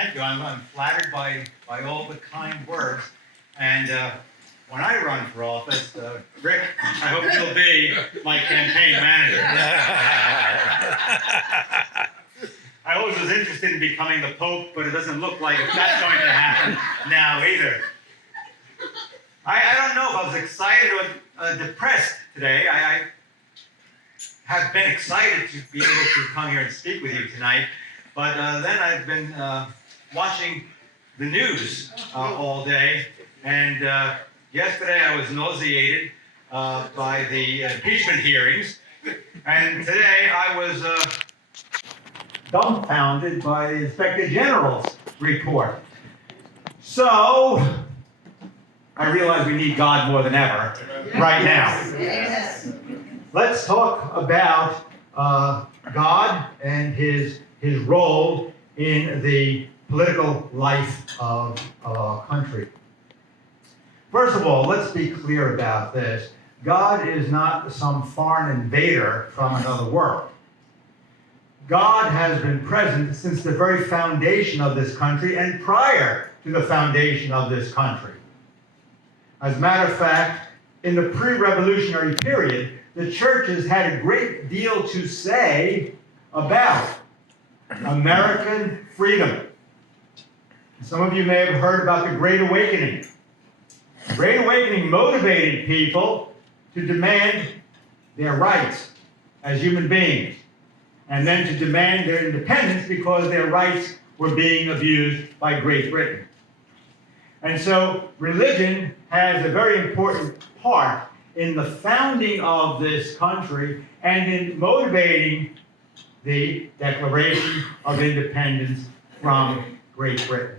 Thank you. I'm flattered by all the kind words. And when I run for office, Rick, I hope you'll be my campaign manager. I always was interested in becoming the Pope, but it doesn't look like that's going to happen now either. I don't know if I was excited or depressed today. I have been excited to be able to come here and speak with you tonight, but then I've been watching the news all day, and yesterday I was nauseated by the impeachment hearings, and today I was dumbfounded by the Inspector General's report. So I realize we need God more than ever right now. Yes. Let's talk about God and his role in the political life of our country. First of all, let's be clear about this. God is not some foreign invader from another world. God has been present since the very foundation of this country and prior to the foundation of this country. As a matter of fact, in the pre-revolutionary period, the churches had a great deal to say about American freedom. Some of you may have heard about the Great Awakening. The Great Awakening motivated people to demand their rights as human beings, and then to demand their independence because their rights were being abused by Great Britain. And so religion has a very important part in the founding of this country and in motivating the Declaration of Independence from Great Britain.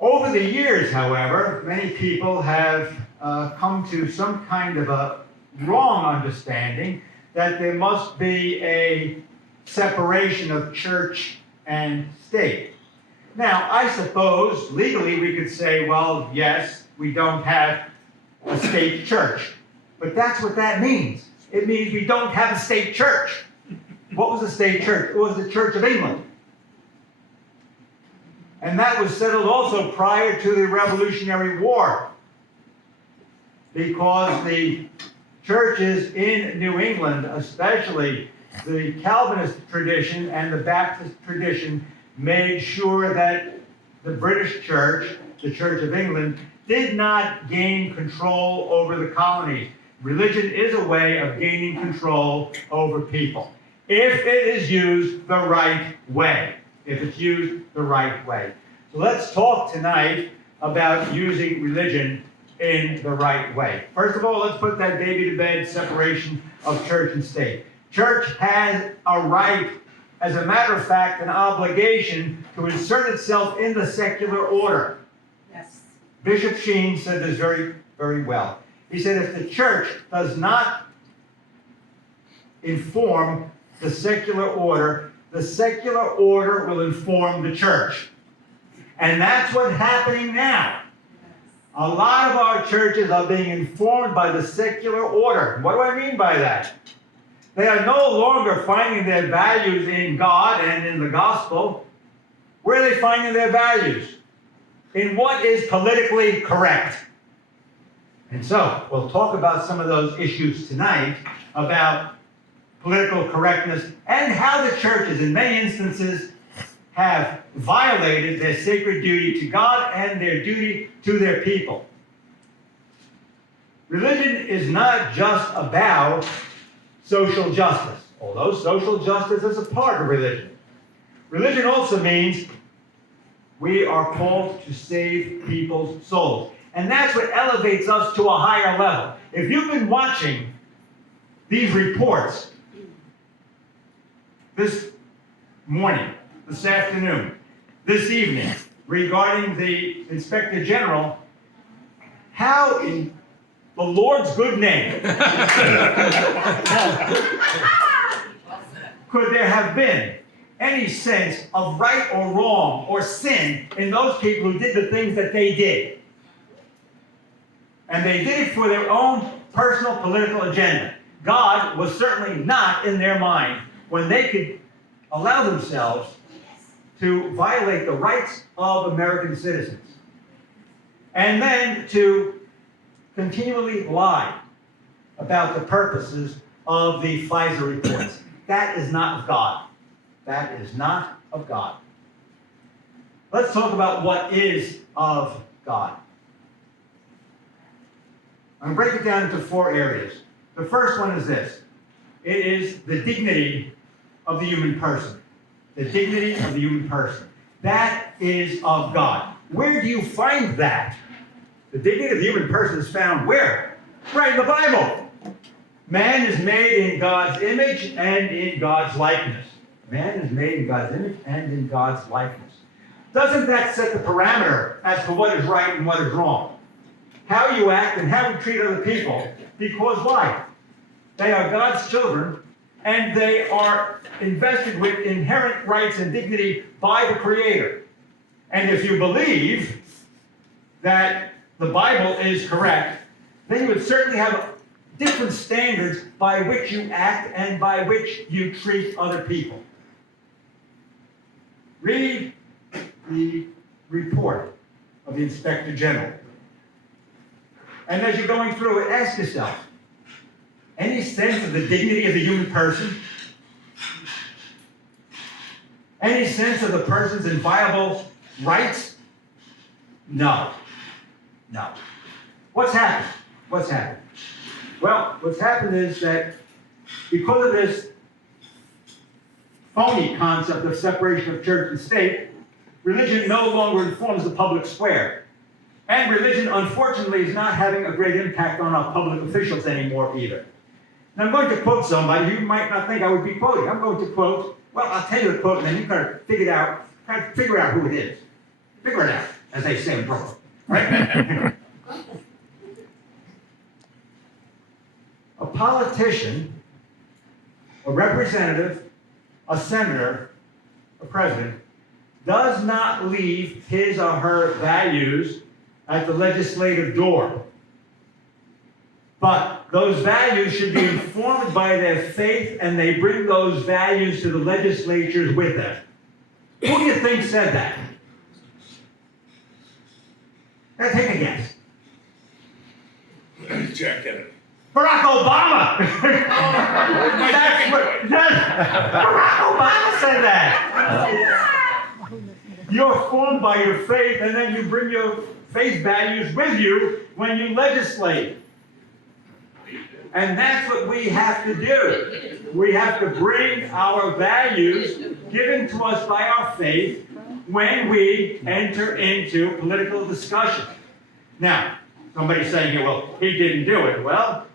Over the years, however, many people have come to some kind of a wrong understanding that there must be a separation of church and state. Now, I suppose legally we could say, well, yes, we don't have a state church. But that's what that means. It means we don't have a state church. What was a state church? It was the Church of England. And that was settled also prior to the Revolutionary War, because the churches in New England, especially the Calvinist tradition and the Baptist tradition, made sure that the British Church, the Church of England, did not gain control over the colonies. Religion is a way of gaining control over people, if it is used the right way. If it's used the right way. So let's talk tonight about using religion in the right way. First of all, let's put that baby to bed, separation of church and state. Church has a right, as a matter of fact, an obligation to insert itself in the secular order. Yes. Bishop Sheen said this very, very well. He said if the church does not inform the secular order will inform the church. And that's what's happening now. A lot of our churches are being informed by the secular order. What do I mean by that? They are no longer finding their values in God and in the gospel. Where are they finding their values? In what is politically correct. And so, we'll talk about some of those issues tonight, about political correctness and how the churches, in many instances, have violated their sacred duty to God and their duty to their people. Religion is not just about social justice, although social justice is a part of religion. Religion also means we are called to save people's souls. And that's what elevates us to a higher level. If you've been watching these reports this morning, this afternoon, this evening, regarding the Inspector General, how in the Lord's good name could there have been any sense of right or wrong or sin in those people who did the things that they did? And they did it for their own personal political agenda. God was certainly not in their mind when they could allow themselves to violate the rights of American citizens, and then to continually lie about the purposes of the FISA reports. That is not of God. That is not of God. Let's talk about what is of God. I'm going to break it down into 4 areas. The first one is this. It is the dignity of the human person. The dignity of the human person. That is of God. Where do you find that? The dignity of the human person is found where? Right in the Bible. Man is made in God's image and in God's likeness. Man is made in God's image and in God's likeness. Doesn't that set the parameter as to what is right and what is wrong? How you act and how you treat other people. Because why? They are God's children, and they are invested with inherent rights and dignity by the Creator. And if you believe that the Bible is correct, then you would certainly have different standards by which you act and by which you treat other people. Read the report of the Inspector General. And as you're going through it, ask yourself, any sense of the dignity of the human person? Any sense of the person's inviolable rights? No. No. What's happened? What's happened? Well, what's happened is that because of this phony concept of separation of church and state, religion no longer informs the public square. And religion, unfortunately, is not having a great impact on our public officials anymore either. Now, I'm going to quote somebody you might not think I would be quoting. I'm going to quote, well, I'll tell you the quote, and then you kind of figure out who it is. Figure it out, as they say in Brooklyn. Right? A politician, a representative, a senator, a president, does not leave his or her values at the legislative door. But those values should be informed by their faith, and they bring those values to the legislatures with them. Who do you think said that? Now take a guess. Jack Kennedy. Barack Obama! Barack Obama said that! You're formed by your faith, and then you bring your faith values with you when you legislate. And that's what we have to do. We have to bring our values given to us by our faith when we enter into political discussion. Now, somebody's saying here, well, he didn't do it. Well,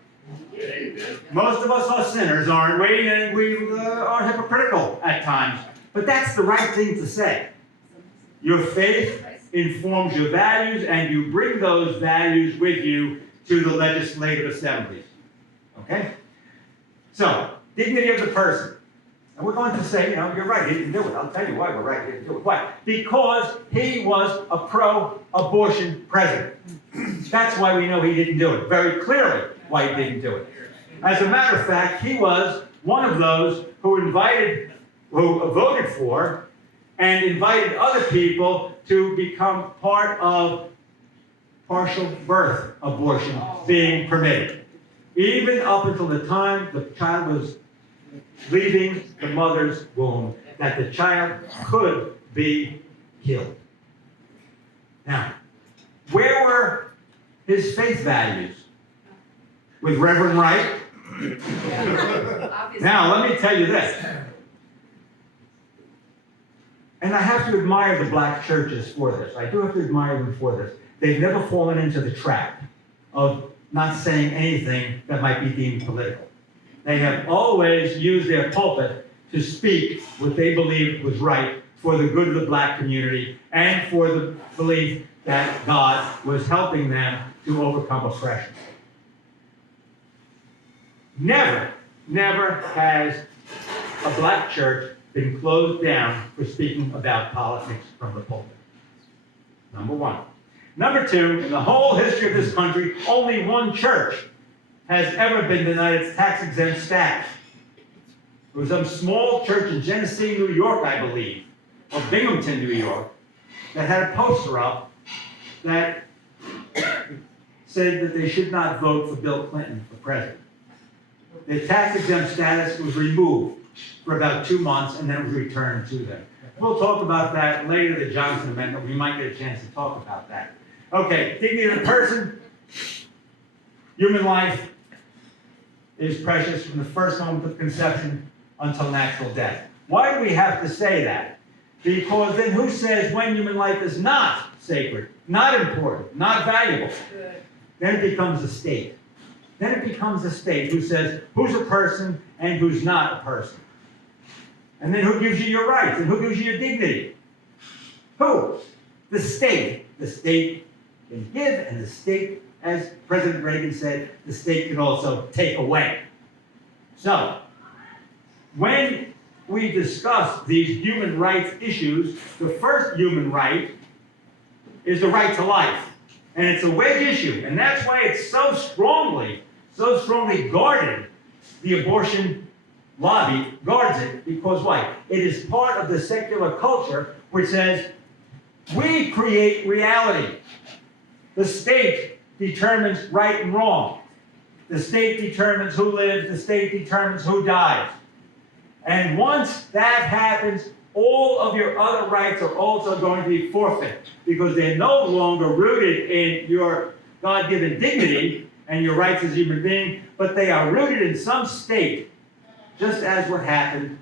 most of us are sinners, aren't we? And we are hypocritical at times. But that's the right thing to say. Your faith informs your values, and you bring those values with you to the legislative assemblies. Okay? So, dignity of the person. And we're going to say, you're right, he didn't do it. I'll tell you why we're right, he didn't do it. Why? Because he was a pro-abortion president. That's why we know he didn't do it. Very clearly why he didn't do it. As a matter of fact, he was one of those who voted for and invited other people to become part of partial birth abortion being permitted. Even up until the time the child was leaving the mother's womb, that the child could be killed. Now, where were his faith values? With Reverend Wright? Now, let me tell you this. And I have to admire the black churches for this. I do have to admire them for this. They've never fallen into the trap of not saying anything that might be deemed political. They have always used their pulpit to speak what they believed was right for the good of the black community and for the belief that God was helping them to overcome oppression. Never has a black church been closed down for speaking about politics from the pulpit. Number one. Number two, in the whole history of this country, only one church has ever been denied its tax-exempt status. There was some small church in Genesee, New York, I believe, or Binghamton, New York, that had a poster up that said that they should not vote for Bill Clinton for president. Their tax-exempt status was removed for about 2 months and then it was returned to them. We'll talk about that later, the Johnson Amendment. We might get a chance to talk about that. Okay, dignity of the person. Human life is precious from the first moment of conception until natural death. Why do we have to say that? Because then who says when human life is not sacred, not important, not valuable? Good. Then it becomes a state. Then it becomes a state who says who's a person and who's not a person. And then who gives you your rights and who gives you your dignity? Who? The state. The state can give, and the state, as President Reagan said, the state can also take away. So, when we discuss these human rights issues, the first human right is the right to life. And it's a wedge issue, and that's why it's so strongly guarded. The abortion lobby guards it, because why? It is part of the secular culture which says, we create reality. The state determines right and wrong. The state determines who lives, the state determines who dies. And once that happens, all of your other rights are also going to be forfeit, because they're no longer rooted in your God-given dignity and your rights as a human being, but they are rooted in some state, just as what happened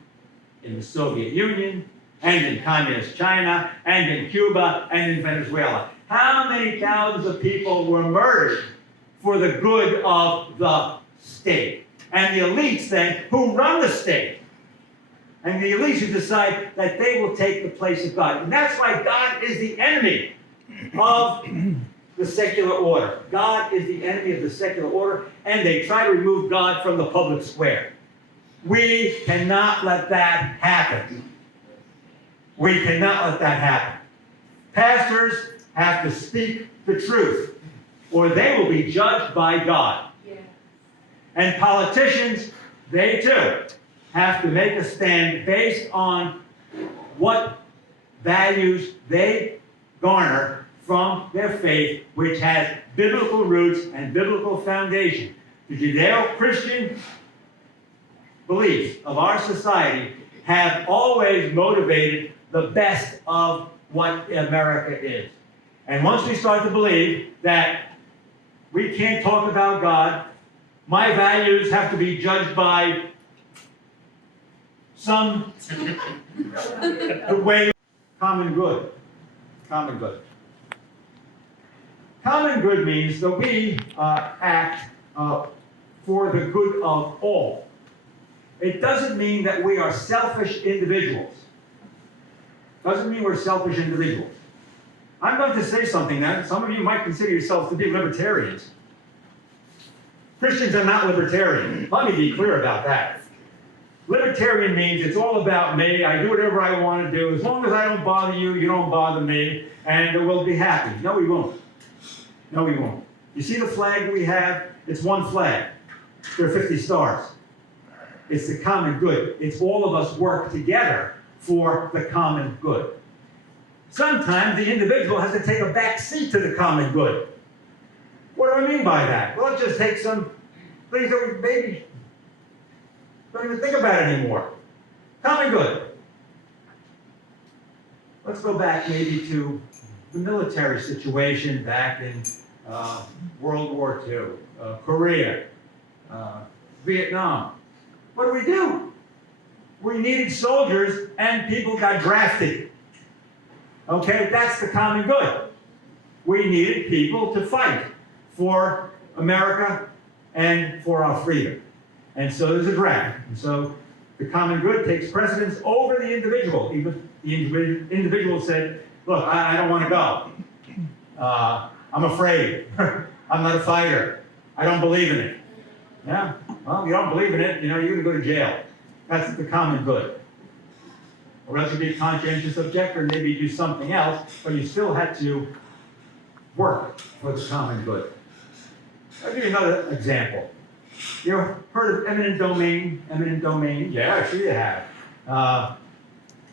in the Soviet Union, and in communist China, and in Cuba, and in Venezuela. How many thousands of people were murdered for the good of the state? And the elites then, who run the state, and the elites who decide that they will take the place of God. And that's why God is the enemy of the secular order. God is the enemy of the secular order, and they try to remove God from the public square. We cannot let that happen. We cannot let that happen. Pastors have to speak the truth, or they will be judged by God. Yeah. And politicians, they too, have to make a stand based on what values they garner from their faith, which has biblical roots and biblical foundation. The Judeo-Christian beliefs of our society have always motivated the best of what America is. And once we start to believe that we can't talk about God, my values have to be judged by some the way common good. Common good. Common good means that we act for the good of all. It doesn't mean that we are selfish individuals. Doesn't mean we're selfish individuals. I'm going to say something that some of you might consider yourselves to be libertarians. Christians are not libertarian. Let me be clear about that. Libertarian means it's all about me. I do whatever I want to do. As long as I don't bother you, you don't bother me, and we'll be happy. No, we won't. No, we won't. You see the flag we have? It's one flag. There are 50 stars. It's the common good. It's all of us work together for the common good. Sometimes the individual has to take a back seat to the common good. What do I mean by that? Well, it just takes some things that we maybe don't even think about anymore. Common good. Let's go back maybe to the military situation back in World War II, Korea, Vietnam. What do? We needed soldiers and people got drafted. Okay, that's the common good. We needed people to fight for America and for our freedom. And so there's a draft. And so the common good takes precedence over the individual. Even the individual said, look, I don't want to go. I'm afraid. I'm not a fighter. I don't believe in it. Yeah, well, you don't believe in it, you're going to go to jail. That's the common good. Or else you'd be a conscientious objector and maybe do something else, but you still had to work for the common good. I'll give you another example. You ever heard of eminent domain? Eminent domain? Yeah, sure you have.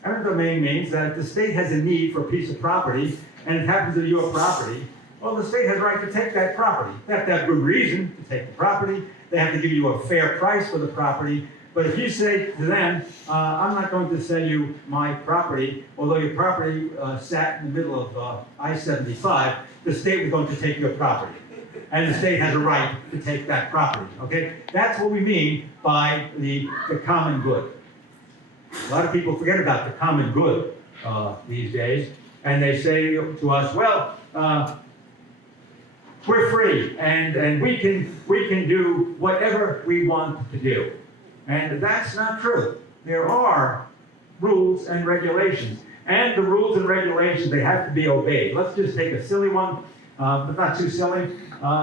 Eminent domain means that if the state has a need for a piece of property, and it happens to be your property, well, the state has a right to take that property. They have to have good reason to take the property. They have to give you a fair price for the property. But if you say to them, I'm not going to sell you my property, although your property sat in the middle of I-75, the state was going to take your property. And the state has a right to take that property, okay? That's what we mean by the common good. A lot of people forget about the common good these days, and they say to us, well, we're free, and we can do whatever we want to do. And that's not true. There are rules and regulations. And the rules and regulations, they have to be obeyed. Let's just take a silly one, but not too silly.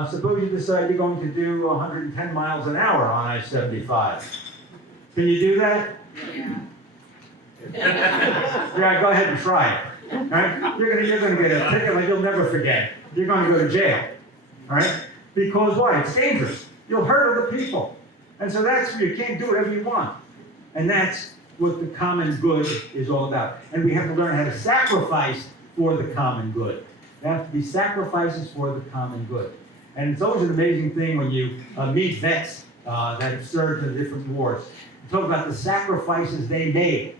Suppose you decide you're going to do 110 miles an hour on I-75. Can you do that? Yeah, go ahead and try it. Right? You're going to get a ticket like you'll never forget. You're going to go to jail. All right? Because why? It's dangerous. You'll hurt other people. And so that's where you can't do whatever you want. And that's what the common good is all about. And we have to learn how to sacrifice for the common good. There have to be sacrifices for the common good. And it's always an amazing thing when you meet vets that have served in different wars. You talk about the sacrifices they made.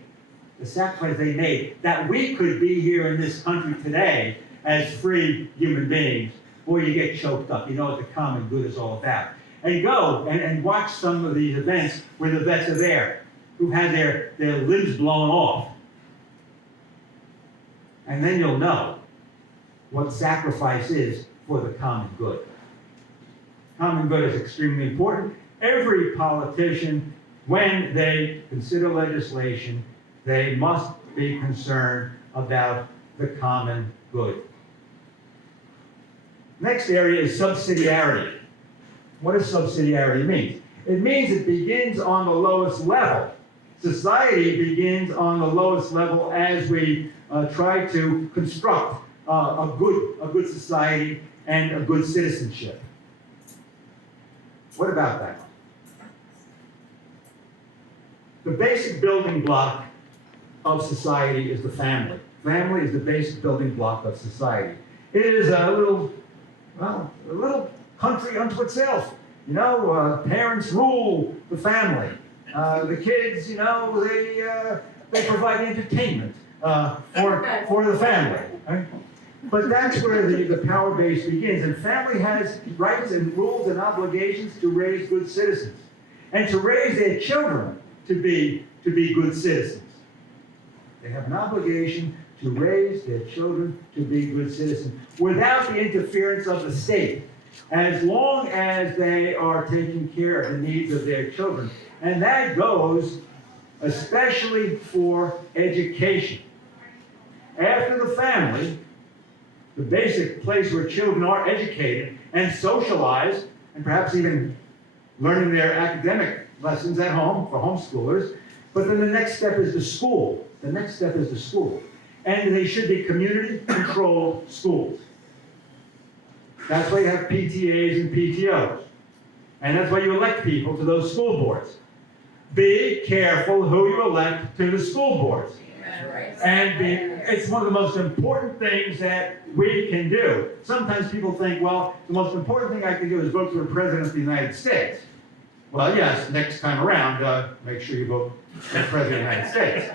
The sacrifice they made. That we could be here in this country today as free human beings. Boy, you get choked up. You know what the common good is all about. And go and watch some of these events where the vets are there, who've had their limbs blown off. And then you'll know what sacrifice is for the common good. Common good is extremely important. Every politician, when they consider legislation, they must be concerned about the common good. Next area is subsidiarity. What does subsidiarity mean? It means it begins on the lowest level. Society begins on the lowest level as we try to construct a good society and a good citizenship. What about that? The basic building block of society is the family. Family is the basic building block of society. It is a little country unto itself. You know, parents rule the family. The kids, you know, they provide entertainment for the family. Right? But that's where the power base begins. And family has rights and rules and obligations to raise good citizens. And to raise their children to be good citizens. They have an obligation to raise their children to be good citizens without the interference of the state, as long as they are taking care of the needs of their children. And that goes especially for education. After the family, the basic place where children are educated and socialized, and perhaps even learning their academic lessons at home for homeschoolers. But then the next step is the school. The next step is the school. And they should be community-controlled schools. That's why you have PTAs and PTOs. And that's why you elect people to those school boards. Be careful who you elect to the school boards. And it's one of the most important things that we can do. Sometimes people think, well, the most important thing I can do is vote for the President of the United States. Well, yes, next time around, make sure you vote for the President of the United States.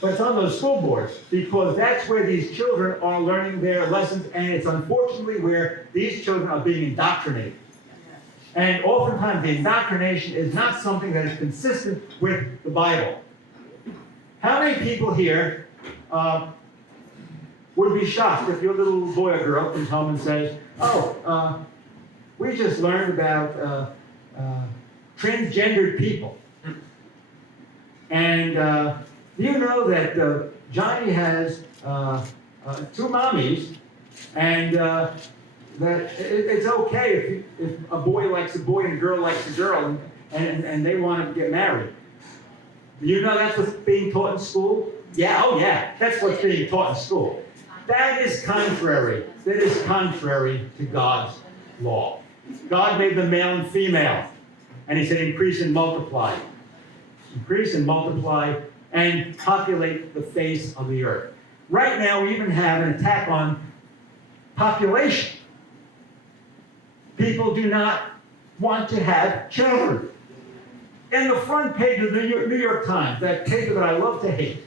But it's on those school boards, because that's where these children are learning their lessons, and it's unfortunately where these children are being indoctrinated. And oftentimes the indoctrination is not something that is consistent with the Bible. How many people here would be shocked if your little boy or girl comes home and says, oh, we just learned about transgendered people. And you know that Johnny has 2 mommies, and that it's okay if a boy likes a boy and a girl likes a girl, and they want to get married. You know that's what's being taught in school? Yeah, oh yeah, that's what's being taught in school. That is contrary. That is contrary to God's law. God made them male and female. And he said, increase and multiply. Increase and multiply and populate the face of the earth. Right now, we even have an attack on population. People do not want to have children. In the front page of the New York Times, that paper that I love to hate,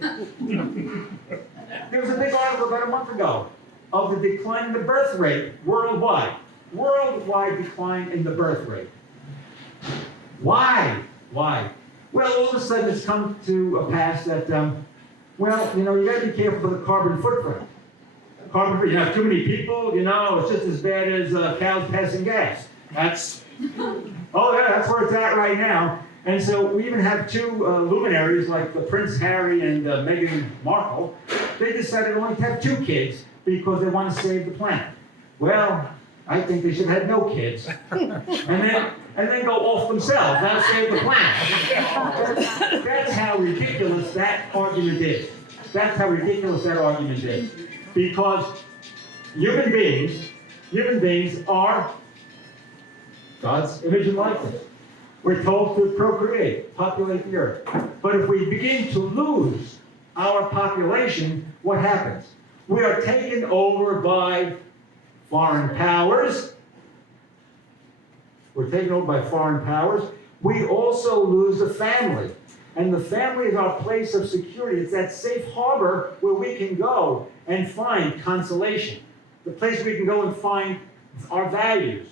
there was a big article about a month ago of the decline in the birth rate worldwide. Worldwide decline in the birth rate. Why? Why? Well, all of a sudden it's come to a pass that, well, you got to be careful with the carbon footprint. Carbon footprint, you have too many people, it's just as bad as cows passing gas. Oh yeah, that's where it's at right now. And so we even have two luminaries like the Prince Harry and Meghan Markle. They decided only to have 2 kids because they want to save the planet. Well, I think they should have no kids, and then go off themselves. Now save the planet. That's how ridiculous that argument is. That's how ridiculous that argument is. Because human beings are God's image and likeness. We're told to procreate, populate the earth. But if we begin to lose our population, what happens? We are taken over by foreign powers. We're taken over by foreign powers. We also lose the family. And the family is our place of security. It's that safe harbor where we can go and find consolation. The place we can go and find our values.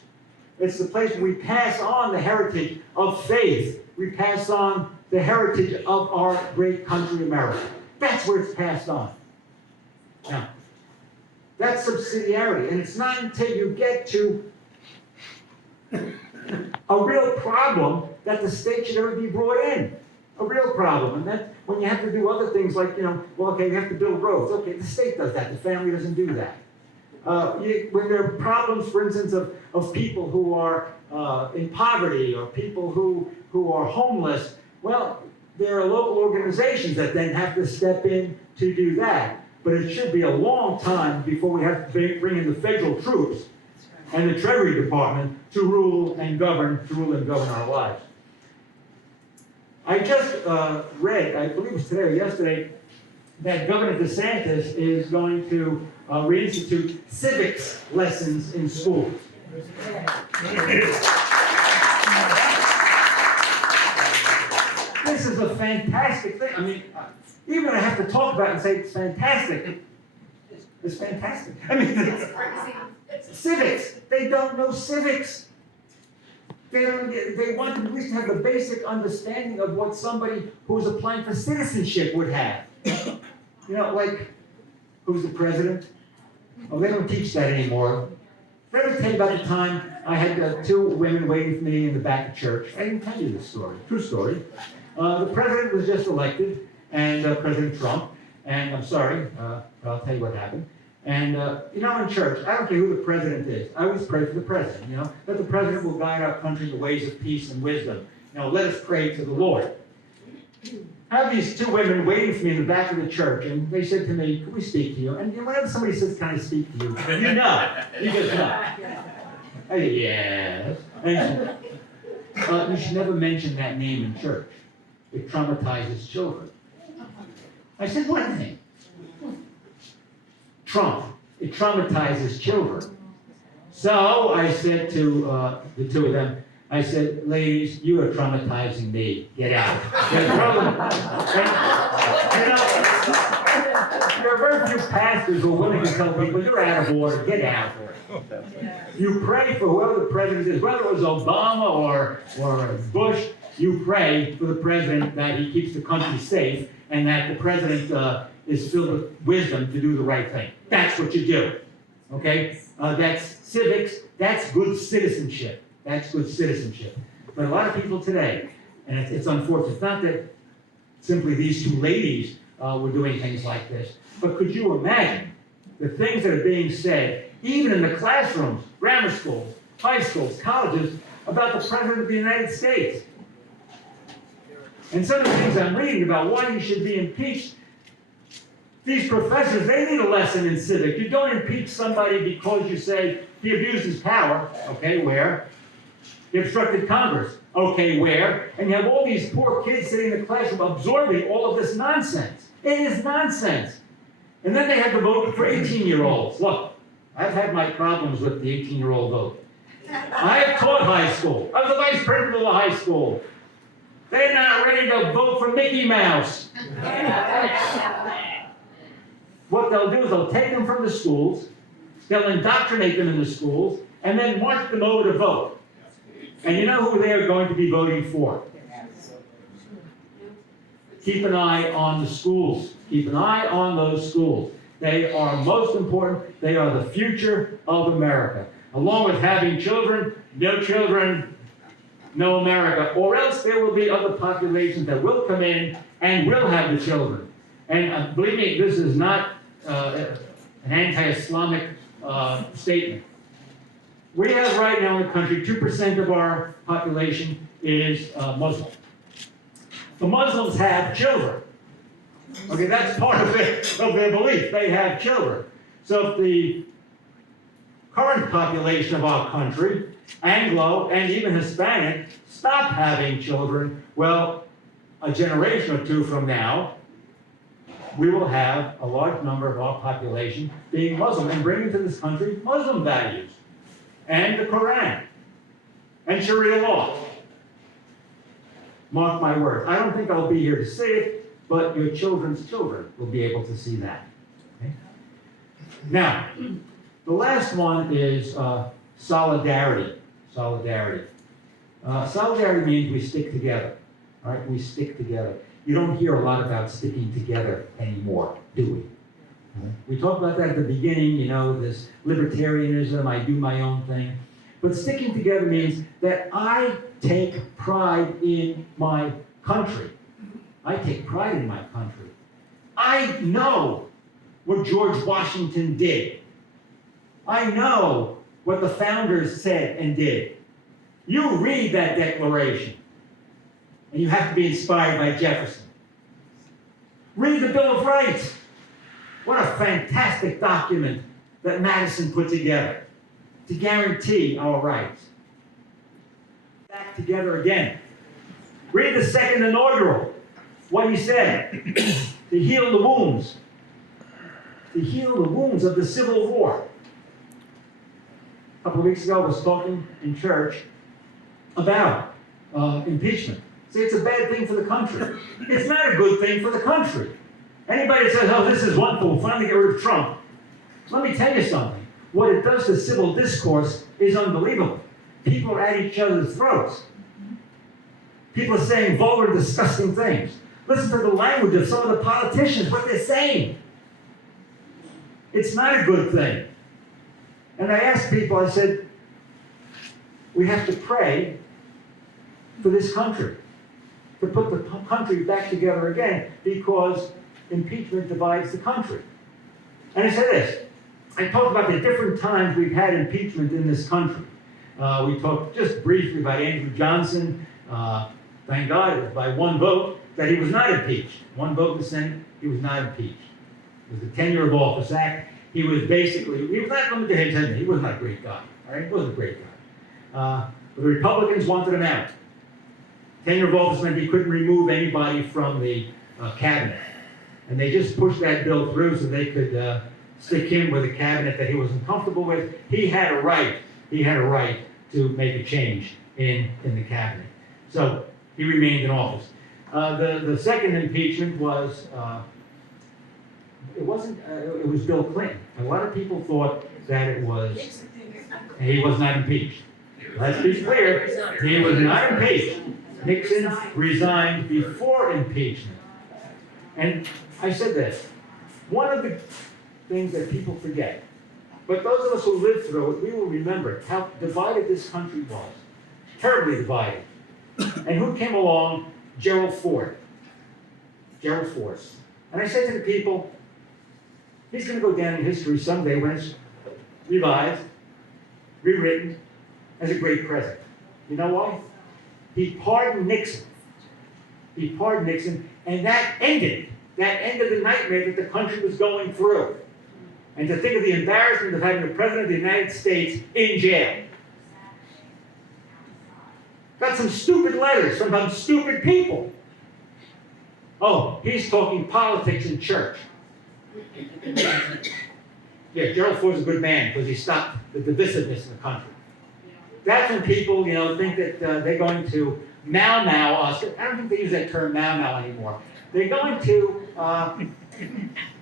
It's the place where we pass on the heritage of faith. We pass on the heritage of our great country, America. That's where it's passed on. Now, that's subsidiarity. And it's not until you get to a real problem that the state should ever be brought in. A real problem. And that's when you have to do other things like, well, okay, we have to build roads. Okay, the state does that. The family doesn't do that. When there are problems, for instance, of people who are in poverty or people who are homeless, well, there are local organizations that then have to step in to do that. But it should be a long time before we have to bring in the federal troops and the Treasury Department to rule and govern our lives. I just read, I believe it was today or yesterday, that Governor DeSantis is going to reinstitute civics lessons in schools. This is a fantastic thing. I mean, even I have to talk about it and say it's fantastic. It's fantastic. I mean, civics. They don't know civics. They want to at least have the basic understanding of what somebody who's applying for citizenship would have. Like, who's the president? Oh, they don't teach that anymore. Did I ever tell you about the time I had 2 women waiting for me in the back of church? I didn't tell you this story. True story. The president was just elected, and President Trump, and I'm sorry, but I'll tell you what happened. And, in church, I don't care who the president is. I always pray for the president, that the president will guide our country in the ways of peace and wisdom. Let us pray to the Lord. I have these 2 women waiting for me in the back of the church, and they said to me, "Can we speak to you?" And whenever somebody says, "Can I speak to you?" You just know. I say, "Yes." And you should never mention that name in church. It traumatizes children. I said, "What name?" Trump. It traumatizes children. So I said to the 2 of them, I said, "Ladies, you are traumatizing me. Get out." There are very few pastors who are willing to tell people, "You're out of order. Get out." You pray for whoever the president is, whether it was Obama or Bush. You pray for the president that he keeps the country safe and that the president is filled with wisdom to do the right thing. That's what you do. Okay? That's civics. That's good citizenship. That's good citizenship. But a lot of people today, and it's unfortunate, it's not that simply these 2 ladies were doing things like this, but could you imagine the things that are being said, even in the classrooms, grammar schools, high schools, colleges, about the President of the United States? And some of the things I'm reading about why he should be impeached, These professors, they need a lesson in civics. You don't impeach somebody because you say he abused his power. Okay, where? He obstructed Congress. Okay, where? And you have all these poor kids sitting in the classroom absorbing all of this nonsense. It is nonsense. And then they had to vote for 18-year-olds. Look, I've had my problems with the 18-year-old vote. I have taught high school. I was the vice principal of high school. They're not ready to vote for Mickey Mouse. What they'll do is they'll take them from the schools, they'll indoctrinate them in the schools, and then march them over to vote. And you know who they're going to be voting for? Keep an eye on the schools. Keep an eye on those schools. They are most important. They are the future of America. Along with having children, no America. Or else there will be other populations that will come in and will have the children. And believe me, this is not an anti-Islamic statement. We have right now in the country, 2% of our population is Muslim. The Muslims have children. Okay, that's part of their belief. They have children. So if the current population of our country, Anglo and even Hispanic, stop having children, well, a generation or two from now, we will have a large number of our population being Muslim and bringing to this country Muslim values and the Quran and Sharia law. Mark my words. I don't think I'll be here to see it, but your children's children will be able to see that. Okay? Now, the last one is solidarity. Solidarity. Solidarity means we stick together. All right, we stick together. You don't hear a lot about sticking together anymore, do we? We talked about that at the beginning, you know, this libertarianism, I do my own thing. But sticking together means that I take pride in my country. I take pride in my country. I know what George Washington did. I know what the founders said and did. You read that declaration, and you have to be inspired by Jefferson. Read the Bill of Rights. What a fantastic document that Madison put together to guarantee our rights. Back together again. Read the second inaugural, what he said, to heal the wounds. To heal the wounds of the Civil War. A couple of weeks ago, I was talking in church about impeachment. See, it's a bad thing for the country. It's not a good thing for the country. Anybody that says, oh, this is wonderful, we'll finally get rid of Trump. Let me tell you something. What it does to civil discourse is unbelievable. People are at each other's throats. People are saying vulgar, disgusting things. Listen to the language of some of the politicians, what they're saying. It's not a good thing. And I asked people, I said, we have to pray for this country, to put the country back together again, because impeachment divides the country. And I said this, I talked about the different times we've had impeachment in this country. We talked just briefly about Andrew Johnson. Thank God it was by one vote that he was not impeached. One vote in the Senate, he was not impeached. It was the Tenure of Office Act. He was basically, he was not limited to his tenure. He was not a great guy. All right? He wasn't a great guy. The Republicans wanted him out. Tenure of office meant he couldn't remove anybody from the cabinet. And they just pushed that bill through so they could stick him with a cabinet that he wasn't comfortable with. He had a right to make a change in the cabinet. So he remained in office. The second impeachment was, it was Bill Clinton. A lot of people thought that he was not impeached. Let's be clear, he was not impeached. Nixon resigned before impeachment. And I said this, one of the things that people forget, but those of us who lived through it, we will remember how divided this country was. Terribly divided. And who came along? Gerald Ford. Gerald Ford. And I said to the people, he's going to go down in history someday when it's revised, rewritten, as a great president. You know why? He pardoned Nixon. He pardoned Nixon, and that ended that ended the nightmare that the country was going through. And to think of the embarrassment of having the President of the United States in jail. Got some stupid letters from some stupid people. Oh, he's talking politics in church. Yeah, Gerald Ford's a good man because he stopped the divisiveness in the country. That's when people, think that they're going to mau-mau us. I don't think they use that term mau-mau anymore. They're going to,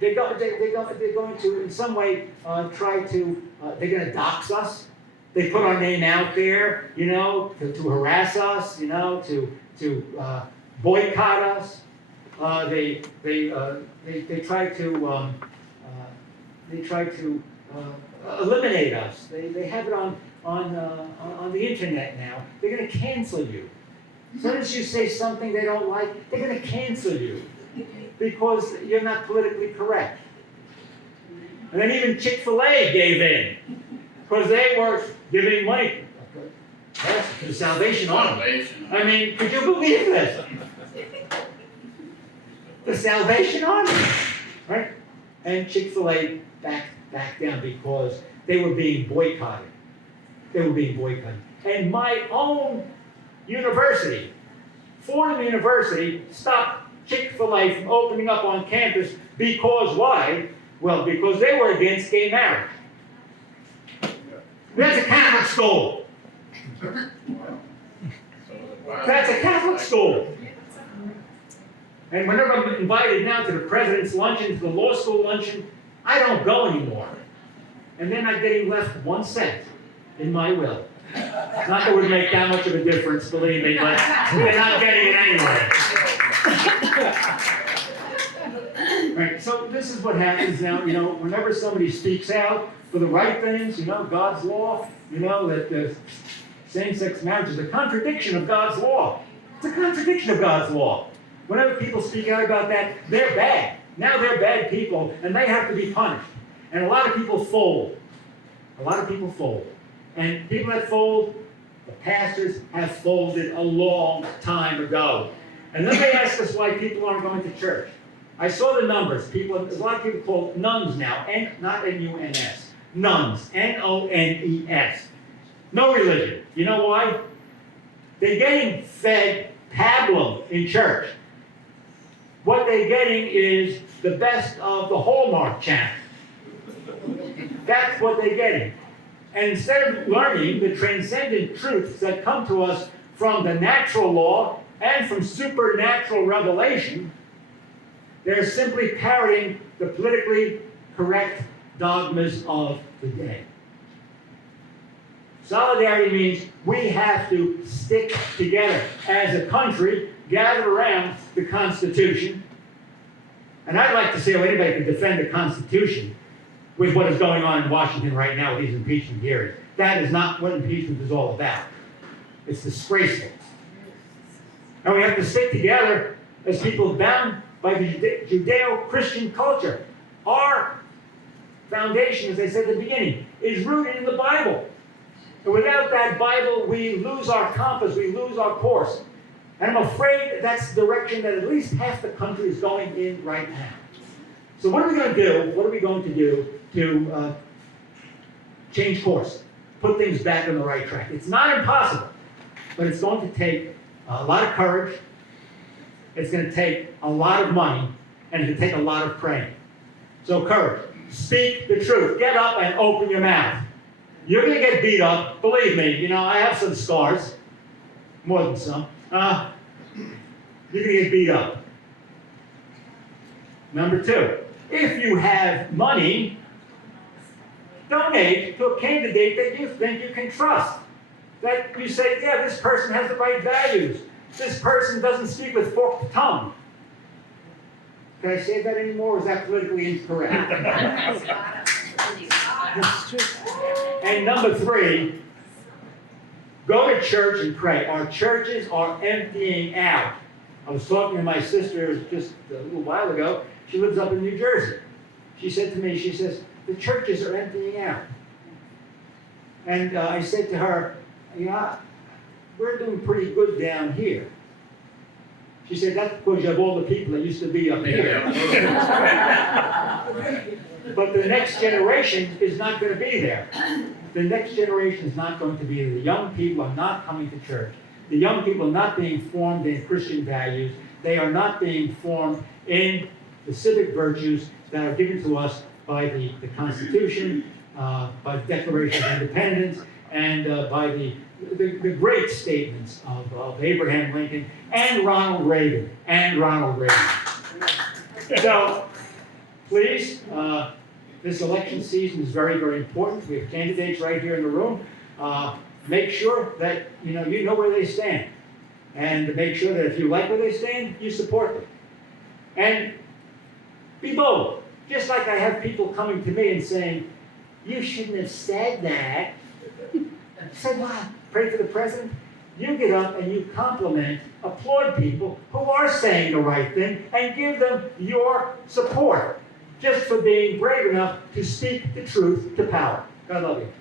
they're going to in some way try to, they're going to dox us. They put our name out there, to harass us, to boycott us. They try to eliminate us. They have it on the internet now. They're going to cancel you. As soon as you say something they don't like, they're going to cancel you because you're not politically correct. And then even Chick-fil-A gave in because they were giving money to the Salvation Army. I mean, could you believe this? The Salvation Army, right? And Chick-fil-A backed down because they were being boycotted. They were being boycotted. And my own university, Fordham University, stopped Chick-fil-A from opening up on campus because why? Well, because they were against gay marriage. That's a Catholic school. That's a Catholic school. And whenever I'm invited now to the president's luncheon, to the law school luncheon, I don't go anymore. And they're not getting left 1 cent in my will. Not that it would make that much of a difference, believe me, but they're not getting it anyway. Right, so this is what happens now, whenever somebody speaks out for the right things, God's law, that the same-sex marriage is a contradiction of God's law. It's a contradiction of God's law. Whenever people speak out about that, they're bad. Now they're bad people, and they have to be punished. And a lot of people fold. A lot of people fold. And people that fold, the pastors have folded a long time ago. And then they ask us why people aren't going to church. I saw the numbers. There's a lot of people called nuns now, not N-U-N-S. Nuns, N-O-N-E-S. No religion. You know why? They're getting fed pablum in church. What they're getting is the best of the Hallmark Channel. That's what they're getting. And instead of learning the transcendent truths that come to us from the natural law and from supernatural revelation, they're simply parroting the politically correct dogmas of the day. Solidarity means we have to stick together as a country, gathered around the Constitution. And I'd like to see how anybody can defend the Constitution with what is going on in Washington right now with these impeachment hearings. That is not what impeachment is all about. It's disgraceful. And we have to stick together as people bound by the Judeo-Christian culture. Our foundation, as I said at the beginning, is rooted in the Bible. And without that Bible, we lose our compass, we lose our course. And I'm afraid that's the direction that at least half the country is going in right now. So what are we going to do? What are we going to do to change course, put things back on the right track? It's not impossible, but it's going to take a lot of courage. It's going to take a lot of money, and it's going to take a lot of praying. So courage. Speak the truth. Get up and open your mouth. You're going to get beat up. Believe me, I have some scars. More than some. You're going to get beat up. Number 2, if you have money, donate to a candidate that you think you can trust. That you say, yeah, this person has the right values. This person doesn't speak with forked tongue. Can I say that anymore, or is that politically incorrect? And number 3, go to church and pray. Our churches are emptying out. I was talking to my sister just a little while ago. She lives up in New Jersey. She said to me, she says, the churches are emptying out. And I said to her, we're doing pretty good down here. She said, that's because you have all the people that used to be up here. But the next generation is not going to be there. The next generation is not going to be there. The young people are not coming to church. The young people are not being formed in Christian values. They are not being formed in the civic virtues that are given to us by the Constitution, by the Declaration of Independence, and by the great statements of Abraham Lincoln and Ronald Reagan. So, please, this election season is very, very important. We have candidates right here in the room. Make sure that you know where they stand, and make sure that if you like where they stand, you support them. And be bold. Just like I have people coming to me and saying, "You shouldn't have said that." I said, "What? Pray for the president?" You get up and you compliment, applaud people who are saying the right thing, and give them your support, just for being brave enough to speak the truth to power. God love you.